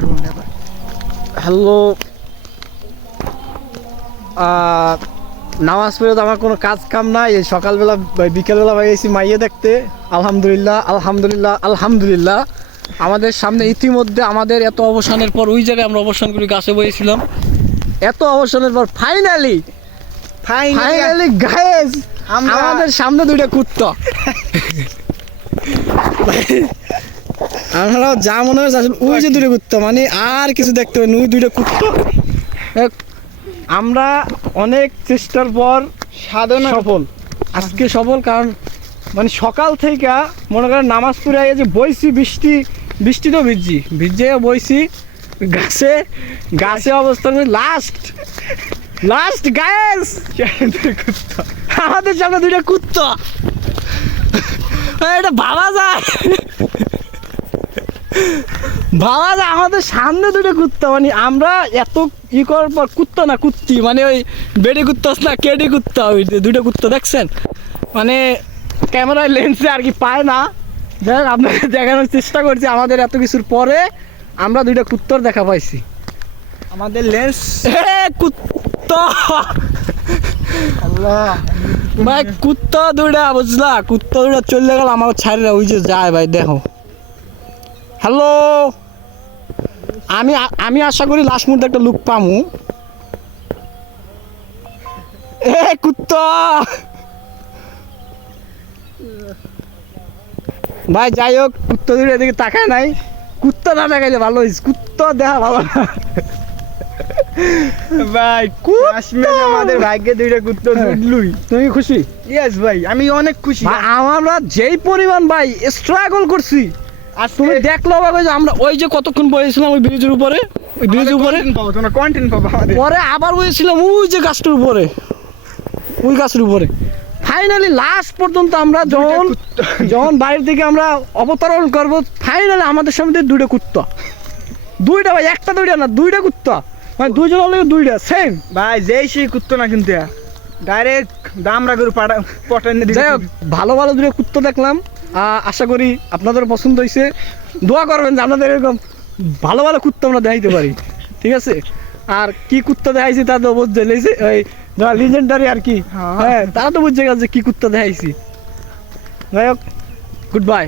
পারবো না এবার। হ্যালো, নামাজ পড়ে তো আমার কোনো কাজ কাম নাই। এই সকালবেলা বিকেলবেলা গেছি মাইয়ে দেখতে। আলহামদুলিল্লাহ আলহামদুলিল্লাহ আলহামদুলিল্লাহ। আমাদের সামনে ইতিমধ্যে আমাদের এত অবসানের পর ওই জায়গায় আমরা অবসান করি, গাছে বসেছিলাম। এত অবসানের পর ফাইনালি গাইস আমাদের সামনে দুইটা কুত্তা। আপনারাও যা মনে হচ্ছে আসলে ওই যে দুইটা কুত্তা, মানে আর কিছু দেখতে পাবেন ওই দুইটা কুত্তা। আমরা অনেক চেষ্টার পর সাধনা সফল, আজকে সফল। কারণ মানে সকাল থেকে মনে করেন নামাজ পড়ে যে বইছি, বৃষ্টি তো ভিজে বইছি গাছে গাছে অবস্থান করে লাস্ট গায়েস আমাদের সামনে দুইটা কুত্তা। এটা ভাবা যায় আমাদের সামনে দুটো কুত্তা। মানে আমরা এত ই করার পর কুত্তা না কুত্তি, মানে ওই বেডি কুত্তা না কেডি কুত্তা, ওই দুটো কুত্তা দেখছেন। মানে ক্যামেরায় লেন্সে আর কি পায় না। যাই হোক আপনাকে দেখানোর চেষ্টা করছি আমাদের এত কিছুর পরে আমরা দুইটা কুত্তার দেখা পাইছি। আমাদের লেন্স কুত্তা আল্লাহ ভাই, কুত্তা দুইটা বুঝলা, কুত্তা দুইটা চলে গেল আমার ছাড়িরা ওই যে যায় ভাই। দেখো হ্যালো, আমি আশা করি লাস্ট মুহূর্তে একটা লুক পামু। কুত্তা ভাই, যাই হোক কুত্তা দুটো এদিকে তাকায় নাই। কুত্তা না দেখাইলে ভালো হয়েছে, কুত্তা দেখা ভালো না ভাই। কাশ্মীরে আমাদের ভাগ্যে দুইটা কুত্তা জুটলুই। তুমি খুশি? ইয়েস ভাই, আমি অনেক খুশি। আমরা যেই পরিমাণ ভাই স্ট্রাগল করছি, আর তুমি দেখলো ভাই আমরা ওই যে কতক্ষণ বসেছিলাম ওই ব্রিজের উপরে, ওই ব্রিজের উপরে তোমরা কন্টেন্ট পাবো আমাদের। পরে আবার বসেছিলাম ওই যে গাছটার উপরে, ওই গাছের উপরে। ফাইনালি লাস্ট পর্যন্ত আমরা যখন বাইরে থেকে আমরা অবতরণ করবো, ফাইনালি আমাদের সামনে দুইটা কুত্তা, দুইটা ভাই, একটা দুইটা না, দুইটা কুত্তা, মানে দুইজন হলে দুইটা সেম ভাই। যেই সেই কুত্তা না কিন্তু ডাইরেক্ট দামরা করে পটাইনে দিই। যাই হোক ভালো ভালো দুটো কুত্তা দেখলাম। আশা করি আপনাদের পছন্দ হয়েছে। দোয়া করবেন যে আপনাদের এরকম ভালো ভালো কুত্তা আমরা দেখাইতে পারি, ঠিক আছে? আর কি কুত্তা দেখাইছি তা তো বুঝতে লেগেছে, ওই যারা লিজেন্ডারি আর কি, হ্যাঁ তারা তো বুঝছে গেছে কি কুত্তা দেখাইছি। যাই হোক, গুড বাই।